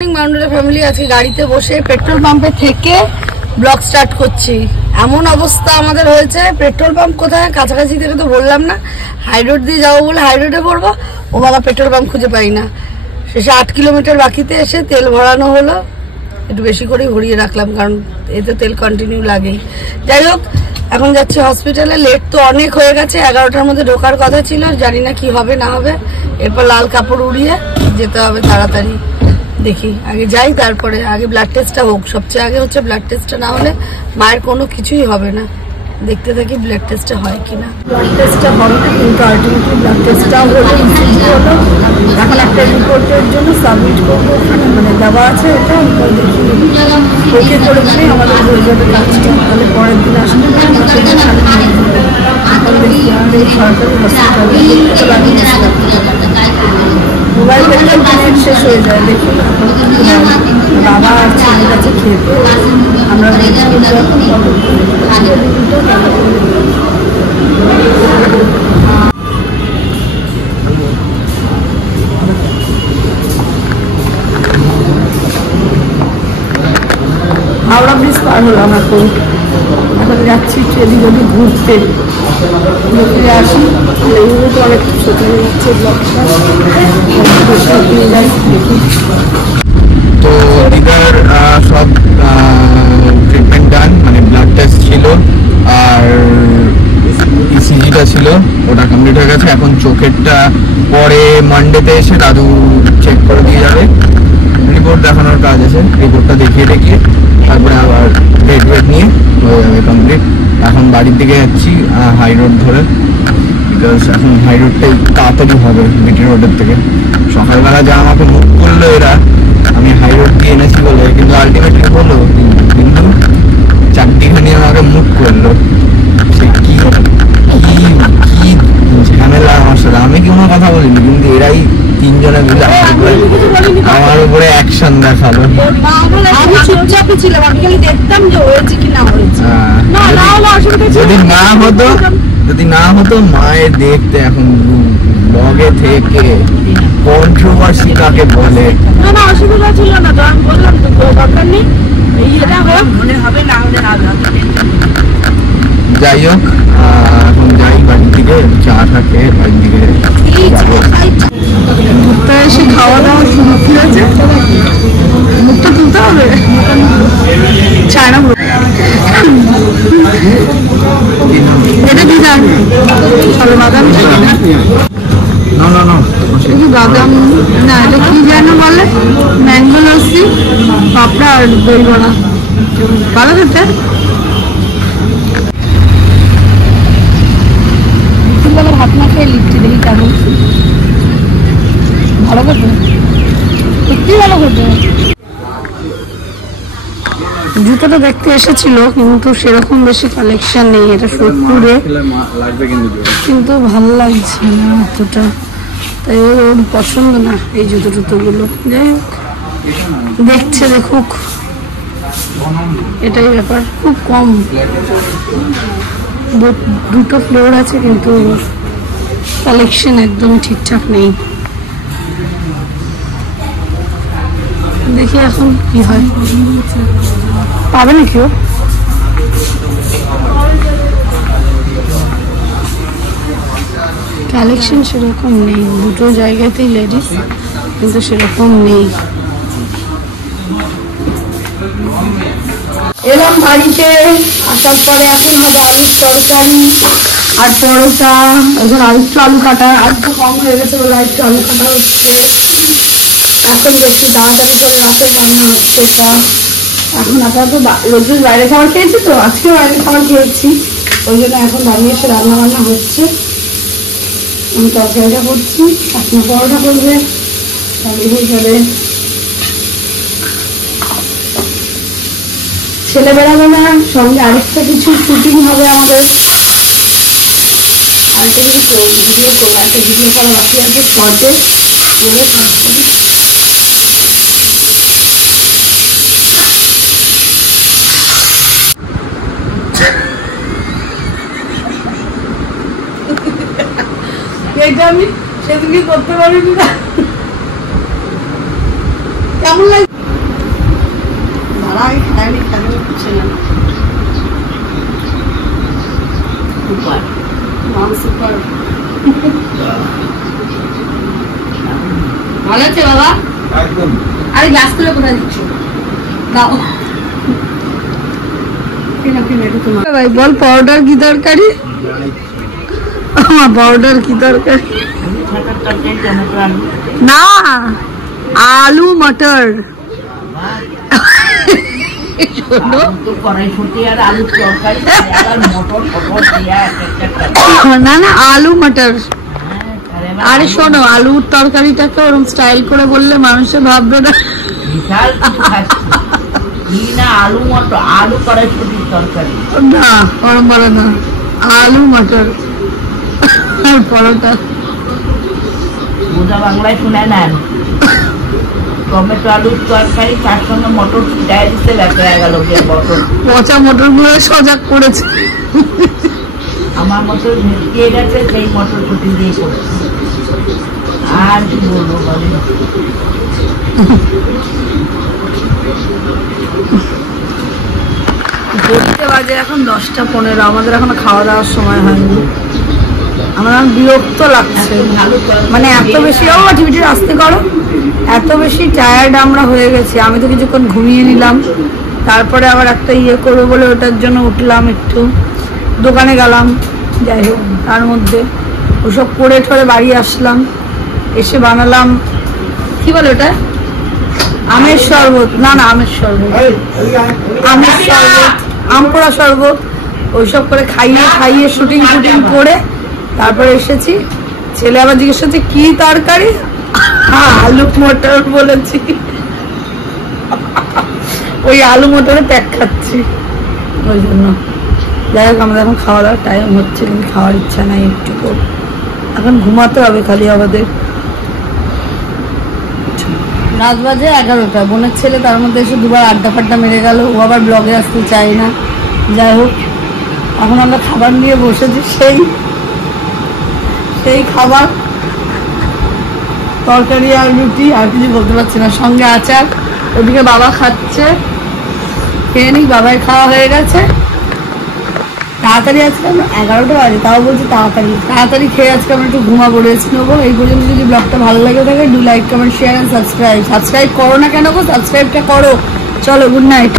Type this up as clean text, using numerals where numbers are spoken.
Mountain family আজকে গাড়িতে বসে পেট্রোল পাম্পে থেকে ব্লগ স্টার্ট করছি। এমন অবস্থা আমাদের হয়েছে, পেট্রোল পাম্প কোথায় কাছাকাছি থেকে তো বললাম না, হাই রোড দিয়ে যাবো বলে হাই রোডে পড়বো, ও বাবা পেট্রোল পাম্প খুঁজে পাই না। শেষে 8 কিলোমিটার বাকিতে এসে তেল ভরানো হলো, একটু বেশি করেই ভরিয়ে রাখলাম কারণ এতে তেল কন্টিনিউ লাগেই। যাই হোক, এখন যাচ্ছি হসপিটালে। লেট তো অনেক হয়ে গেছে, 11টার মধ্যে ঢোকার কথা ছিল, জানি না কি হবে না হবে। এরপর লাল কাপড় উড়িয়ে যেতে হবে তাড়াতাড়ি। দেখি আগে যাই, তারপরে আগে ব্লাড টেস্টটা হোক। সবচেয়ে আগে হচ্ছে ব্লাড টেস্টটা, না হলে মায়ের কোনো কিছুই হবে না। দেখতে থাকি ব্লাড টেস্টটা হয় কিনা। ব্লাড টেস্টটা হবে না, কিন্তু আলটিমেটলি ব্লাড টেস্টটাও হলো, ইসিজি হলো। এখন একটা রিপোর্টের জন্য সাবমিট করবো, ওখানে মানে দেওয়া আছে ওটা। দেখি ওকে করে দিলে আমাদের হয়ে যাবে কাজটা, তাহলে পরের দিন আসলে এখন দেখি আমাদের সরকারি হসপিটালে মোবাইল দেখলে শেষ হয়ে যায়। দেখি বাবা আর ছেলের কাছে খেতে আমরা হাওড়া ব্রিজ পার হলাম। এখন যাচ্ছি এদিক ওদিক ঘুরতে, ঘুরে আসি। এগুলো তো অনেক ছোট হয়ে যাচ্ছে ব্লগটা। তো দিদার সব ট্রিটমেন্ট ডান, মানে ব্লাড টেস্ট ছিল আর ইসিজিটা ছিল, ওটা কমপ্লিট হয়ে গেছে। এখন চোখেরটা পরে মানডেতে এসে দাদু চেক করে দিয়ে যাবে। রিপোর্ট দেখানোর কাজ আছে, রিপোর্টটা দেখিয়ে তারপরে আবার বেড নিয়ে হয়ে যাবে কমপ্লিট। এখন বাড়ির দিকে যাচ্ছি হাই রোড ধরে, বিকজ এখন হাই রোডটাই তাড়াতাড়ি হবে বিটি রোডের থেকে। সকালবেলা যা আমাকে মুখ করলো এরা, আমি হাই রোড দিয়ে এনেছি বলে, কিন্তু আলটিমেটলি হলো কিন্তু চারটিখানি আমাকে মুখ করলো। সে কি ঝামেলা আমার সাথে। আমি কি কোনো কথা বলিনি, কিন্তু এরাই তিনজনে মিলে আমার উপরে অ্যাকশন দেখালো। যদি না হতো মায়ের দেখতে এখন ব্লগে থেকে কন্ট্রোভার্সি কাকে বলে। না অসুবিধা ছিল না, তো আমি বললাম তো দরকার নেই, মনে হবে না হলে। যাই হোক, এখন যাই বাড়ির দিকে, চা থাকে বাড়ির দিকে ঘুরতে এসে খাওয়া দাওয়া শুরু হয়েছে। মুখটা তুলতে হবে, চায়না এটা দিদার চলো বাদাম বাদাম না, এটা কি যেন বলে, ম্যাঙ্গো লস্যি, পাপড়া আর দই বড়া, ভালো খেতে। হাত না খেয়ে লিখছি, দেখি কেমন। ভালো খেতে, সত্যি ভালো খেতে। জুতোটা দেখতে এসেছিল, কিন্তু সেরকম বেশি কালেকশন নেই। এটা সোদপুরে, কিন্তু ভালো লাগছে না অতটা, তাই ওর পছন্দ না এই জুতোগুলো। যাই হোক, দেখছে দেখুক, এটাই ব্যাপার। খুব কম, দুটো ফ্লোর আছে, কিন্তু কালেকশন একদমই ঠিকঠাক নেই। দেখি এখন কি হয়, পাবে না কেউ। কালেকশন সেরকম নেই, দুটো জায়গাতেই লেডিস, কিন্তু সেরকম নেই। এলাম বাড়িতে, আসার পরে এখন হবে আলুর তরকারি আর পরোটা। এখন আরেকটু আলু কাটা, আরেকটু কম হয়ে গেছে বলে আরেকটু আলু কাটা হচ্ছে। এখন দেখছি তাড়াতাড়ি করে রাতের রান্না হচ্ছে এটা। এখন আপাতত রোজ বাইরে খাবার খেয়েছি, তো আজকেও বাইরে খাবার খেয়েছি, ওই জন্য এখন দাঁড়িয়ে এসে রান্না বান্না হচ্ছে। আমি তরকারিটা করছি, এখন পরোটা করবে, তাহলে হয়ে যাবে। ছেলে বেড়াবে না, সঙ্গে আরেকটা কিছু শুটিং হবে আমাদের, আরেকটা কিছু ভিডিও করবো, একটা ভিডিও করা বাকি আছে শর্টে, করে শর্ট করি। এটা আমি সেদিনকে করতে পারিনি না, কেমন লাগে। আরে গ্লাসগুলো কোথায় দিচ্ছ? দাও ভাই বল পাউডার কি তরকারি? পাউডার কি তরকারি? না আলু মটর। না না আলু মটর। আরে শোনো, আলুর তরকারিটাকে ওরকম স্টাইল করে বললে মানুষে ভাববে না। আলু মটর, আলু কড়াইশুটির তরকারি না, ওরকম বলে না, আলু মটর আর পরোটা। বোঝা বাংলায় শুনে নেন। টমেটো আলুর তরকারি, তার সঙ্গে মটর ছিটাই দিতে দেখা গেল যে মটর, পচা মটর গুলো সজাগ করেছে। আমার মটর ভেটকে গেছে, সেই মটর ছুটি দিয়ে করছে। আর কি বলবো বলেন। ঘড়িতে বাজে এখন 10টা 15, আমাদের এখনো খাওয়া দাওয়ার সময় হয়নি। আমার এখন বিরক্ত লাগছে, মানে এত বেশি টিভিটি আসতে করো, এত বেশি টায়ার্ড আমরা হয়ে গেছি। আমি তো কিছুক্ষণ ঘুমিয়ে নিলাম, তারপরে আবার একটা ইয়ে করবো বলে ওটার জন্য উঠলাম, একটু দোকানে গেলাম, যাই হোক তার মধ্যে ওসব করে ঠরে বাড়ি আসলাম, এসে বানালাম কি বলে ওটা, আমের শরবত। না না আমের শরবত, আমের শরবত, আম পোড়া শরবত, ওইসব করে খাইয়ে শুটিং করে তারপরে এসেছি। ছেলে আবার জিজ্ঞেস করছে কি তরকারি, আলু মটর বলেছি। ওই আলু মটরে প্যাক খাচ্ছি, ওই জন্য। যাই হোক আমাদের এখন খাওয়া দাওয়ার টাইম হচ্ছে, কিন্তু খাওয়ার ইচ্ছা নাই একটু, এখন ঘুমাতে হবে খালি আমাদের। রাত বাজে 11টা, বোনের ছেলে তার মধ্যে এসে দুবার আড্ডা ফাড্ডা মেরে গেল, ও আবার ব্লগে আসতে চায় না। যাই হোক এখন আমরা খাবার নিয়ে বসেছি, সেই খাবার তরকারি আর রুটি, আর কিছু বলতে পারছি না, সঙ্গে আচার। ওদিকে বাবা খাচ্ছে, খেয়ে নিক, বাবার খাওয়া হয়ে গেছে। তাড়াতাড়ি আজকে আমরা 11টা বাজে, তাও বলছি তাড়াতাড়ি খেয়ে আজকে আমরা একটু ঘুমাবো, রেস্ট নেবো। এই পর্যন্ত যদি ব্লগটা ভালো লাগে থাকে, do like comment share and subscribe করো না কেন গো, সাবস্ক্রাইবটা করো। চলো, গুড নাইট।